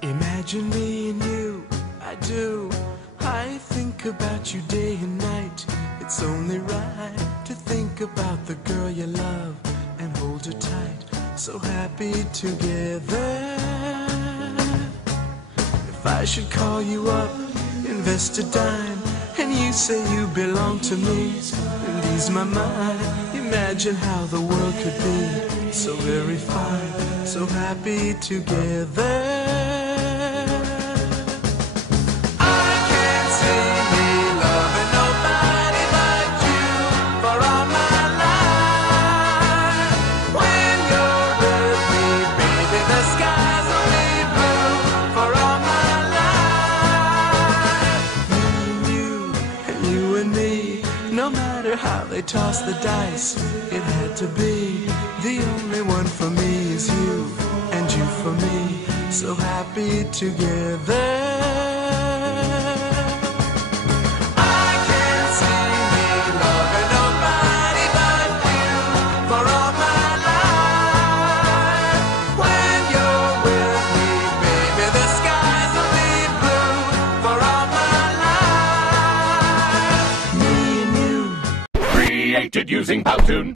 Imagine me and you, I do. I think about you day and night. It's only right to think about the girl you love and hold her tight. So happy together. If I should call you up, invest a dime, and you say you belong to me, and ease my mind. Imagine how the world could be so very fine, so happy together. No matter how they toss the dice, it had to be. The only one for me is you, and you for me, so happy together. I can't see me loving nobody but you for all my life. When you're with me, baby, the skies will be blue for all my life. Created using Powtoon.